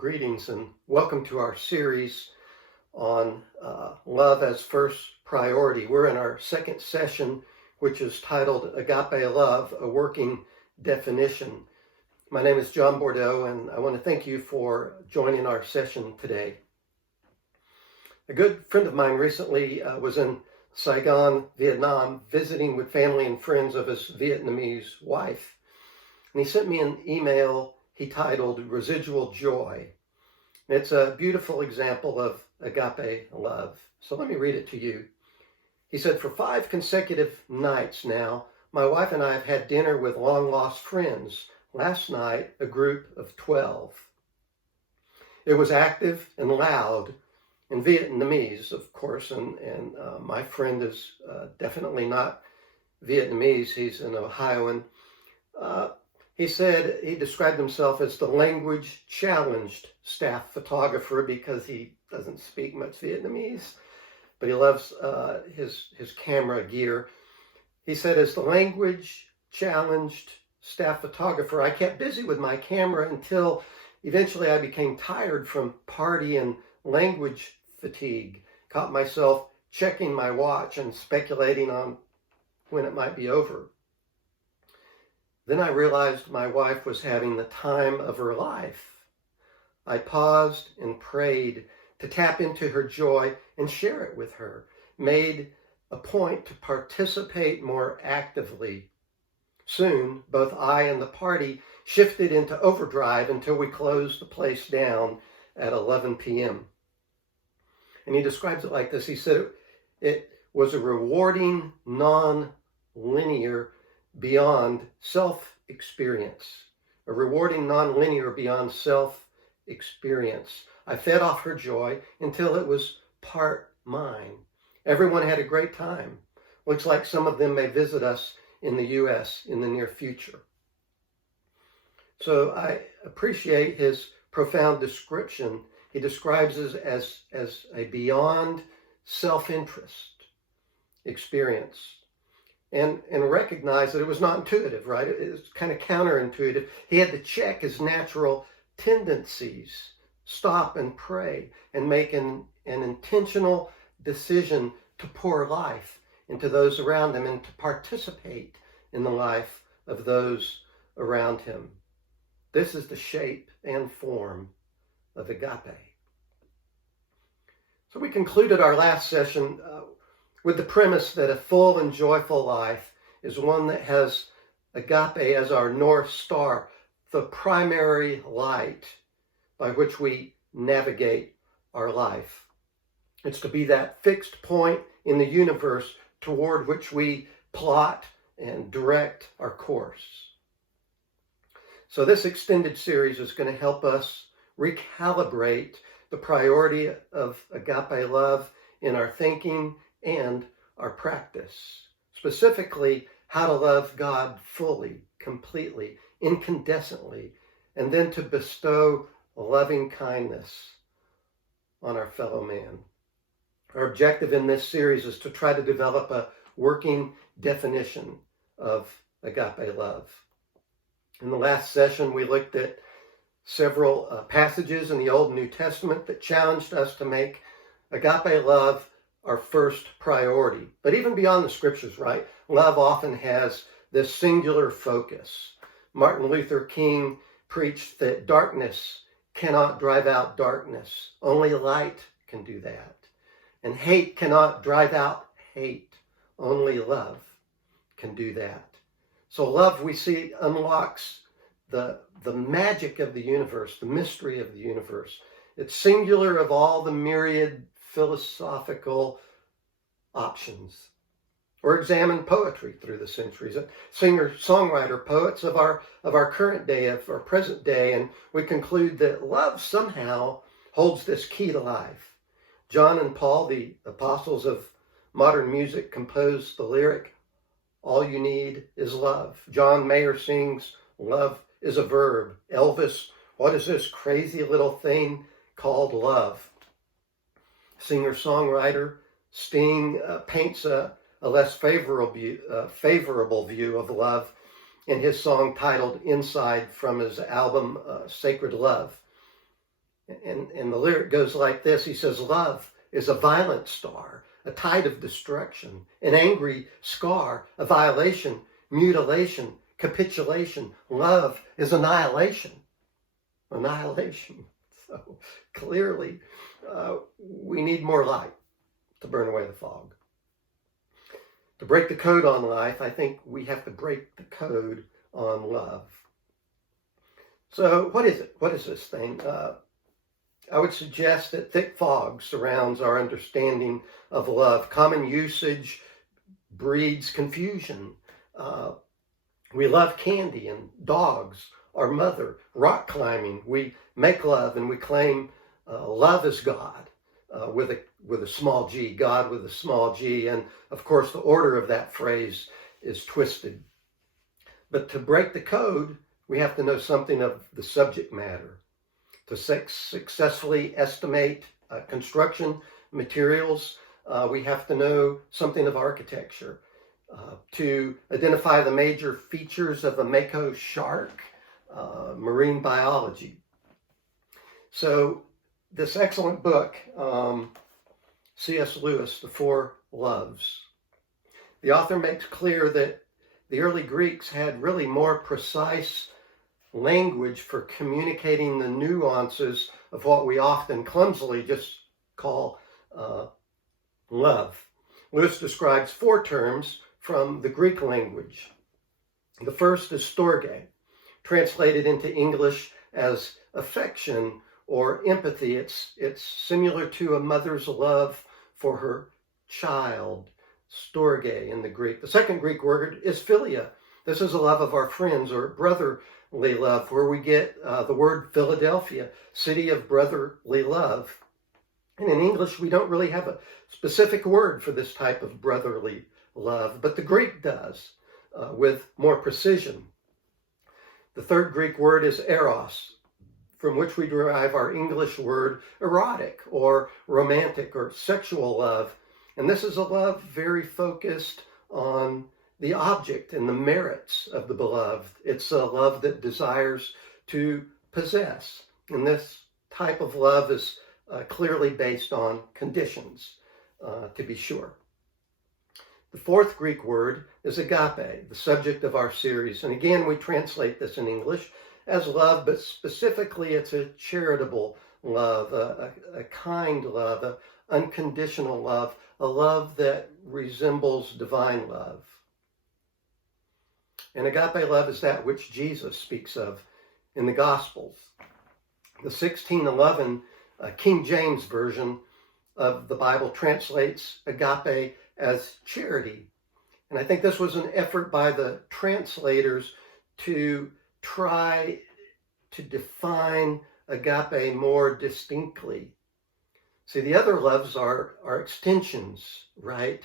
Greetings and welcome to our series on love as first priority. We're in our second session, which is titled Agape Love, a Working Definition. My name is John Bordeaux, and I want to thank you for joining our session today. A good friend of mine recently was in Saigon, Vietnam, visiting with family and friends of his Vietnamese wife. And he sent me an email he titled Residual Joy. And it's a beautiful example of agape love. So let me read it to you. He said, for 5 consecutive nights now, my wife and I have had dinner with long-lost friends. Last night, a group of 12. It was active and loud in Vietnamese, of course, and my friend is definitely not Vietnamese. He's an Ohioan. He said he described himself as the language-challenged staff photographer because he doesn't speak much Vietnamese, but he loves his camera gear. He said, as the language-challenged staff photographer, I kept busy with my camera until eventually I became tired from party and language fatigue. Caught myself checking my watch and speculating on when it might be over. Then I realized my wife was having the time of her life. I paused and prayed to tap into her joy and share it with her, made a point to participate more actively. Soon, both I and the party shifted into overdrive until we closed the place down at 11 p.m. And he describes it like this. He said it was a rewarding, non-linear, beyond self-experience. A rewarding, non-linear, beyond self-experience. I fed off her joy until it was part mine. Everyone had a great time. Looks like some of them may visit us in the U.S. in the near future. So I appreciate his profound description. He describes it as a beyond self-interest experience. And recognize that it was not intuitive, right? It was kind of counterintuitive. He had to check his natural tendencies, stop and pray, and make an intentional decision to pour life into those around him and to participate in the life of those around him. This is the shape and form of agape. So we concluded our last session with the premise that a full and joyful life is one that has agape as our North Star, the primary light by which we navigate our life. It's to be that fixed point in the universe toward which we plot and direct our course. So this extended series is going to help us recalibrate the priority of agape love in our thinking and our practice. Specifically, how to love God fully, completely, incandescently, and then to bestow loving kindness on our fellow man. Our objective in this series is to try to develop a working definition of agape love. In the last session, we looked at several passages in the Old and New Testament that challenged us to make agape love our first priority. But even beyond the scriptures, right? Love often has this singular focus. Martin Luther King preached that darkness cannot drive out darkness. Only light can do that. And hate cannot drive out hate. Only love can do that. So love, we see, unlocks the magic of the universe, the mystery of the universe. It's singular of all the myriad philosophical options. Or examine poetry through the centuries. Singer-songwriter poets of our current day, of our present day, and we conclude that love somehow holds this key to life. John and Paul, the apostles of modern music, composed the lyric, "All you need is love." John Mayer sings, "Love is a verb." Elvis, "What is this crazy little thing called love?" Singer-songwriter Sting paints a less favorable view of love in his song titled "Inside" from his album Sacred Love. And the lyric goes like this. He says, love is a violent star, a tide of destruction, an angry scar, a violation, mutilation, capitulation. Love is annihilation. Annihilation. So clearly, we need more light to burn away the fog. To break the code on life, I think we have to break the code on love. So what is it? What is this thing? I would suggest that thick fog surrounds our understanding of love. Common usage breeds confusion. We love candy and dogs, our mother, rock climbing. We make love and we claim love is God with a small g, God with a small g. And of course, the order of that phrase is twisted. But to break the code, we have to know something of the subject matter. To successfully estimate construction materials, we have to know something of architecture. To identify the major features of a mako shark, marine biology. So this excellent book, C.S. Lewis, The Four Loves, the author makes clear that the early Greeks had really more precise language for communicating the nuances of what we often clumsily just call love. Lewis describes four terms from the Greek language. The first is storge, translated into English as affection or empathy. It's similar to a mother's love for her child, storge in the Greek. The second Greek word is philia. This is a love of our friends or brotherly love, where we get the word Philadelphia, city of brotherly love. And in English, we don't really have a specific word for this type of brotherly love, but the Greek does with more precision. The third Greek word is eros, from which we derive our English word erotic or romantic or sexual love. And this is a love very focused on the object and the merits of the beloved. It's a love that desires to possess. And this type of love is clearly based on conditions, to be sure. The fourth Greek word is agape, the subject of our series. And again, we translate this in English as love, but specifically it's a charitable love, a kind love, an unconditional love, a love that resembles divine love. And agape love is that which Jesus speaks of in the Gospels. The 1611 King James Version of the Bible translates agape as charity. And I think this was an effort by the translators to try to define agape more distinctly. See, the other loves are extensions, right?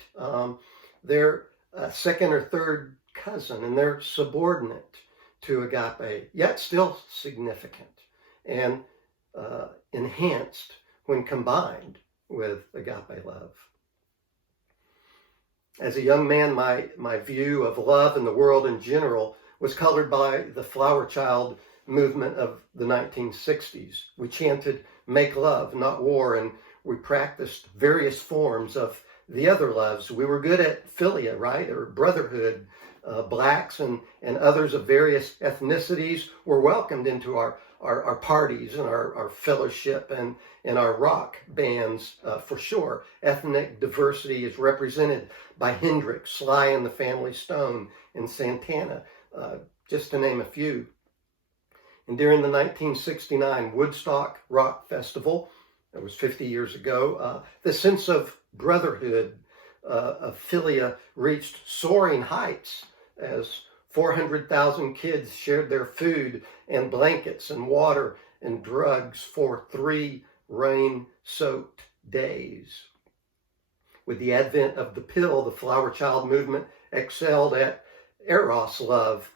They're a second or third cousin, and they're subordinate to agape, yet still significant and enhanced when combined with agape love. As a young man, my view of love and the world in general was colored by the flower child movement of the 1960s. We chanted, "Make love, not war," and we practiced various forms of the other loves. We were good at philia, right, or brotherhood. Blacks and others of various ethnicities were welcomed into our parties and our fellowship and our rock bands, for sure. Ethnic diversity is represented by Hendrix, Sly and the Family Stone, and Santana, just to name a few. And during the 1969 Woodstock Rock Festival, that was 50 years ago, the sense of brotherhood, of philia, reached soaring heights as 400,000 kids shared their food and blankets and water and drugs for 3 rain-soaked days. With the advent of the pill, the flower child movement excelled at eros love,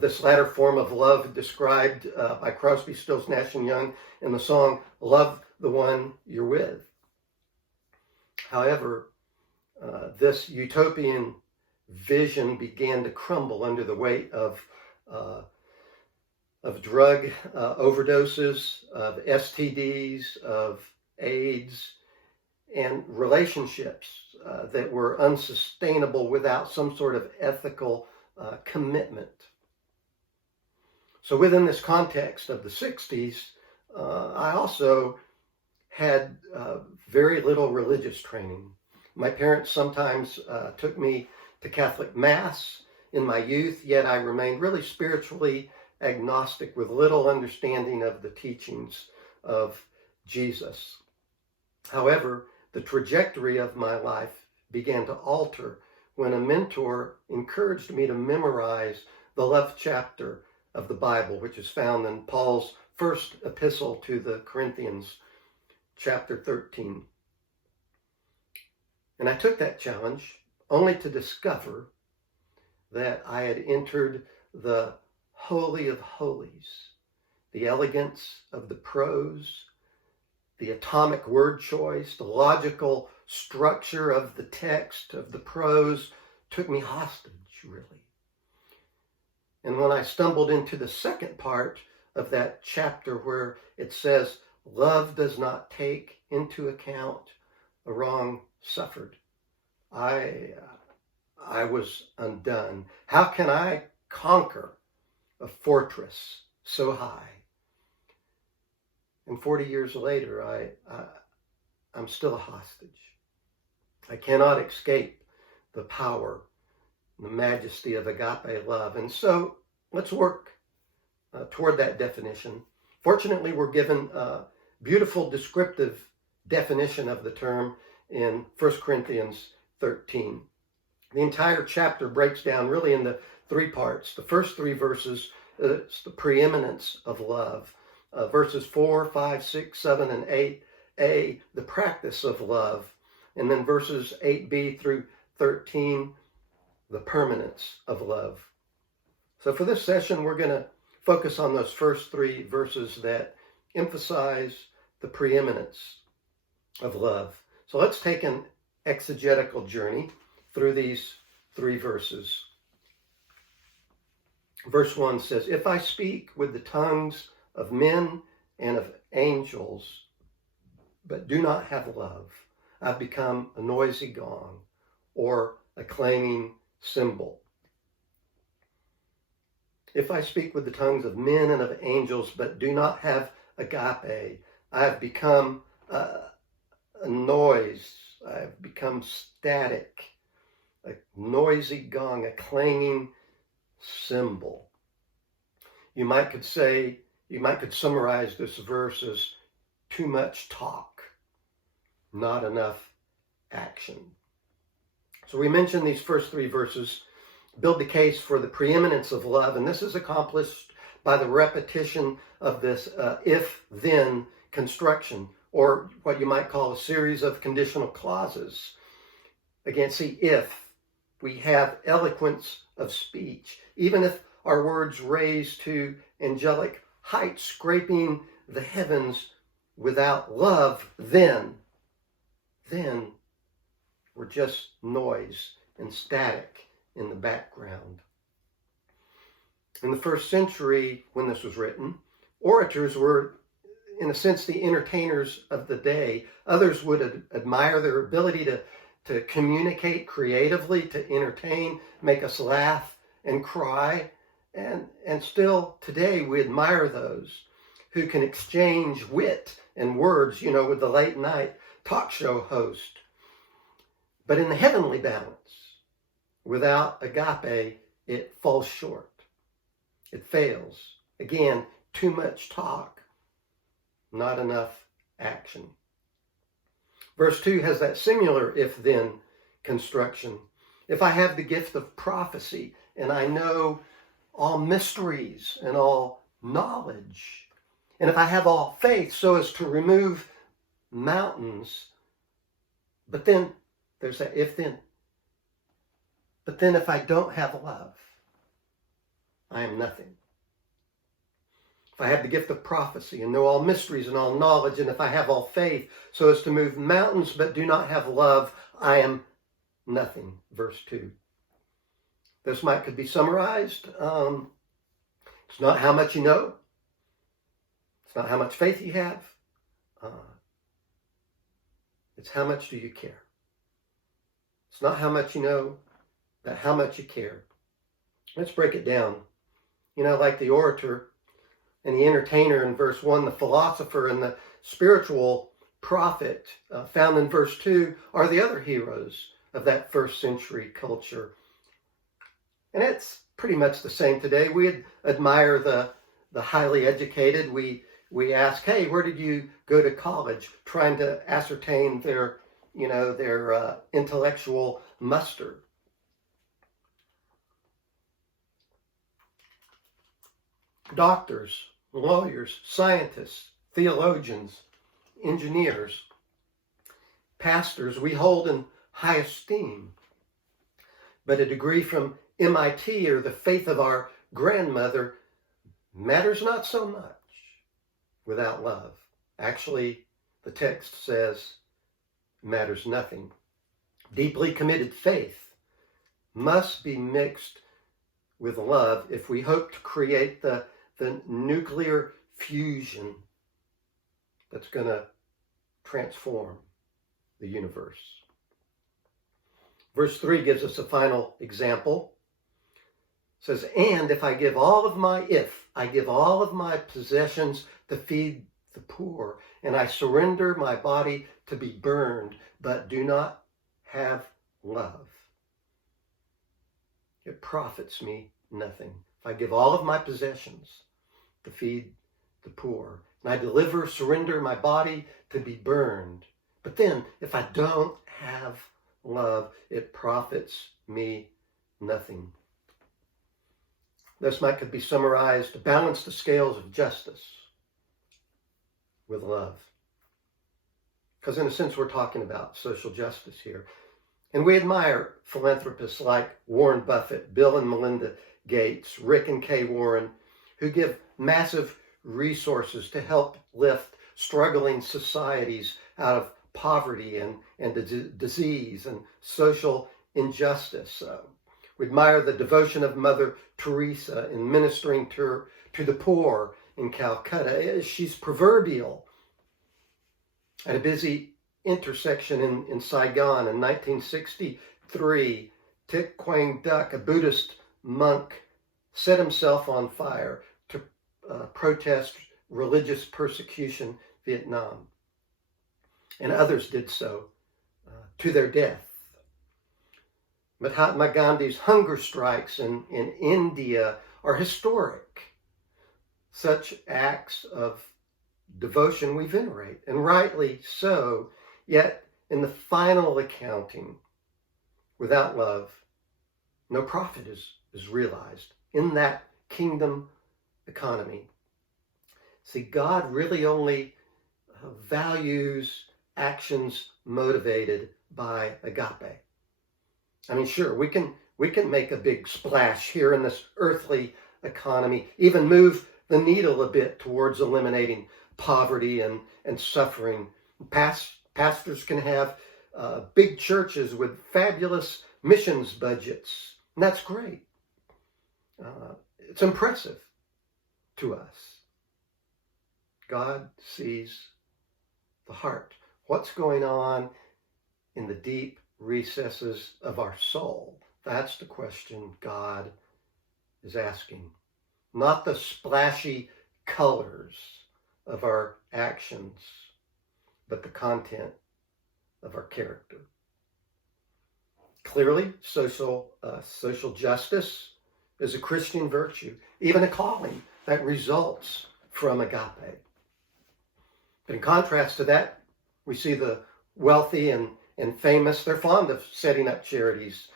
this latter form of love described by Crosby, Stills, Nash & Young in the song, "Love the One You're With." However, this utopian vision began to crumble under the weight of of drug overdoses, of STDs, of AIDS, and relationships that were unsustainable without some sort of ethical commitment. So within this context of the 60s, I also had very little religious training. My parents sometimes took me to Catholic Mass in my youth, yet I remained really spiritually agnostic with little understanding of the teachings of Jesus. However, the trajectory of my life began to alter when a mentor encouraged me to memorize the 11th chapter of the Bible, which is found in Paul's first epistle to the Corinthians, chapter 13. And I took that challenge only to discover that I had entered the Holy of Holies. The elegance of the prose, the atomic word choice, the logical structure of the text, of the prose, took me hostage, really. And when I stumbled into the second part of that chapter where it says, love does not take into account a wrong suffered, I was undone. How can I conquer a fortress so high? And 40 years later, I'm still a hostage. I cannot escape the power, the majesty of agape love. And so let's work toward that definition. Fortunately, we're given a beautiful descriptive definition of the term in 1 Corinthians 13. The entire chapter breaks down really into three parts. The first three verses, it's the preeminence of love. Verses 4, 5, 6, 7, and 8a, the practice of love. And then verses 8b through 13, the permanence of love. So for this session, we're going to focus on those first three verses that emphasize the preeminence of love. So let's take an exegetical journey through these three verses. Verse 1 says, if I speak with the tongues of men and of angels, but do not have love, I've become a noisy gong or a clanging cymbal. If I speak with the tongues of men and of angels, but do not have agape, I have become a noise. I've become static, a noisy gong, a clanging cymbal. You could summarize this verse as too much talk, not enough action. So we mentioned these first three verses build the case for the preeminence of love, and this is accomplished by the repetition of this if-then construction, or what you might call a series of conditional clauses. Again, see, if we have eloquence of speech, even if our words raise to angelic heights, scraping the heavens, without love, then we're just noise and static in the background. In the first century, when this was written, orators were, in a sense, the entertainers of the day. Others would admire their ability to communicate creatively, to entertain, make us laugh and cry. And still today we admire those who can exchange wit and words, with the late night talk show host. But in the heavenly balance, without agape, it falls short. It fails. Again, too much talk, not enough action. Verse 2 has that similar if-then construction. If I have the gift of prophecy and I know all mysteries and all knowledge, and if I have all faith so as to remove mountains, but then there's that if-then. But then if I don't have love, I am nothing. If I have the gift of prophecy and know all mysteries and all knowledge, and if I have all faith so as to move mountains but do not have love, I am nothing. Verse 2. This could be summarized. It's not how much you know. It's not how much faith you have. It's how much do you care. It's not how much you know, but how much you care. Let's break it down. Like the orator and the entertainer in verse 1, the philosopher and the spiritual prophet found in verse 2 are the other heroes of that first century culture. And it's pretty much the same today. We admire the highly educated. We ask, hey, where did you go to college? Trying to ascertain their intellectual muster. Doctors, lawyers, scientists, theologians, engineers, pastors, we hold in high esteem. But a degree from MIT or the faith of our grandmother matters not so much without love. Actually, the text says matters nothing. Deeply committed faith must be mixed with love if we hope to create the nuclear fusion that's going to transform the universe. Verse 3 gives us a final example. It says, and if I give all of my possessions to feed the poor, and I surrender my body to be burned, but do not have love, it profits me nothing. If I give all of my possessions to feed the poor, and I surrender my body to be burned, but then if I don't have love, it profits me nothing. This could be summarized to balance the scales of justice with love. Because in a sense, we're talking about social justice here. And we admire philanthropists like Warren Buffett, Bill and Melinda Gates, Rick and Kay Warren, who give massive resources to help lift struggling societies out of poverty and disease and social injustice. We admire the devotion of Mother Teresa in ministering to the poor in Calcutta. She's proverbial. At a busy intersection in Saigon in 1963, Thich Quang Duc, a Buddhist monk, set himself on fire to protest religious persecution in Vietnam. And others did so to their death. Mahatma Gandhi's hunger strikes in India are historic. Such acts of devotion we venerate, and rightly so. Yet in the final accounting, without love, no profit is realized in that kingdom economy. See, God really only values actions motivated by agape. I mean, sure, we can make a big splash here in this earthly economy, even move the needle a bit towards eliminating poverty and suffering. Pastors can have big churches with fabulous missions budgets, and that's great. It's impressive to us. God sees the heart. What's going on in the deep recesses of our soul? That's the question God is asking. Not the splashy colors of our actions, but the content of our character. Clearly, social justice is a Christian virtue, even a calling that results from agape. But in contrast to that, we see the wealthy and famous. They're fond of setting up charities,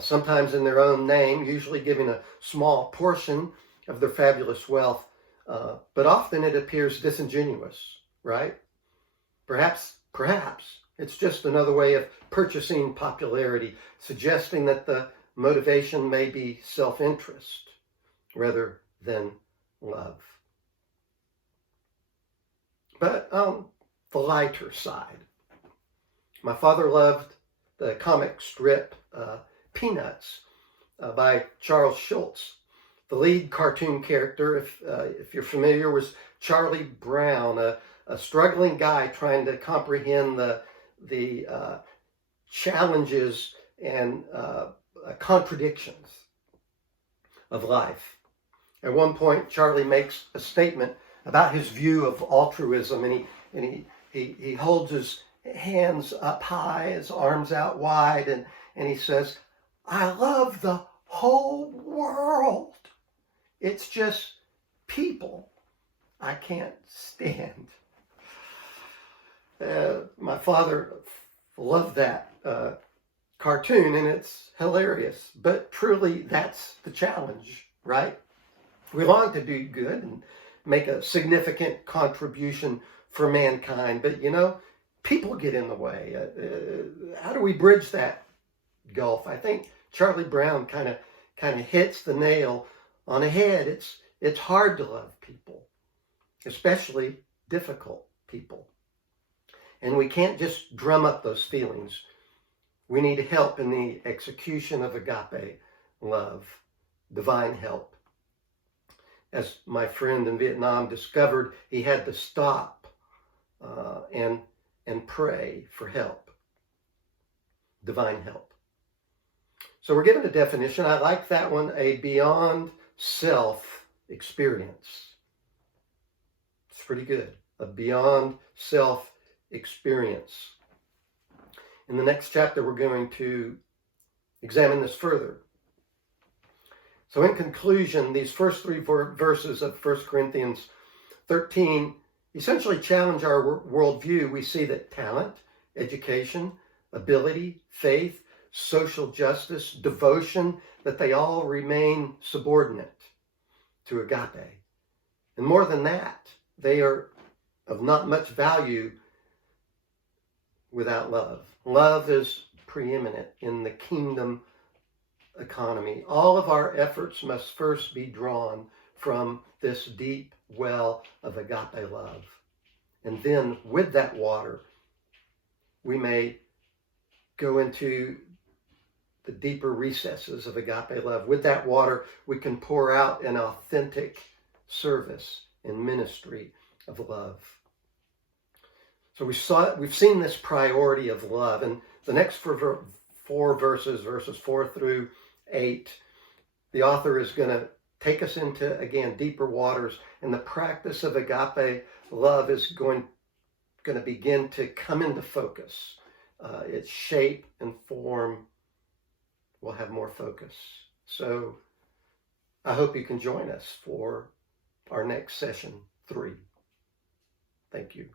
sometimes in their own name, usually giving a small portion of their fabulous wealth, but often it appears disingenuous, right? Perhaps it's just another way of purchasing popularity, suggesting that the motivation may be self-interest rather than love. But on the lighter side, my father loved the comic strip Peanuts by Charles Schulz. The lead cartoon character, if you're familiar, was Charlie Brown, a struggling guy trying to comprehend the challenges and contradictions of life. At one point, Charlie makes a statement about his view of altruism, and he holds his hands up high, his arms out wide, and he says, "I love the whole world. It's just people I can't stand." My father loved that cartoon, and it's hilarious. But truly, that's the challenge, right? We long to do good and make a significant contribution for mankind, but people get in the way. How do we bridge that gulf? I think Charlie Brown kind of hits the nail on the head. It's hard to love people, especially difficult people. And we can't just drum up those feelings. We need help in the execution of agape love, divine help. As my friend in Vietnam discovered, he had to stop and pray for help, divine help. So we're given a definition. I like that one, a beyond self experience. It's pretty good. A beyond self experience. In the next chapter, we're going to examine this further. So in conclusion, these first three verses of 1 Corinthians 13 essentially challenge our worldview. We see that talent, education, ability, faith, social justice, devotion, that they all remain subordinate to agape. And more than that, they are of not much value without love. Love is preeminent in the kingdom economy. All of our efforts must first be drawn from this deep well of agape love. And then with that water, we may go into the deeper recesses of agape love. With that water, we can pour out an authentic service and ministry of love. So we've seen this priority of love. And the next four verses 4 through 8, the author is going to take us into, again, deeper waters. And the practice of agape love is going to begin to come into focus. Its shape and form will have more focus. So I hope you can join us for our next session 3. Thank you.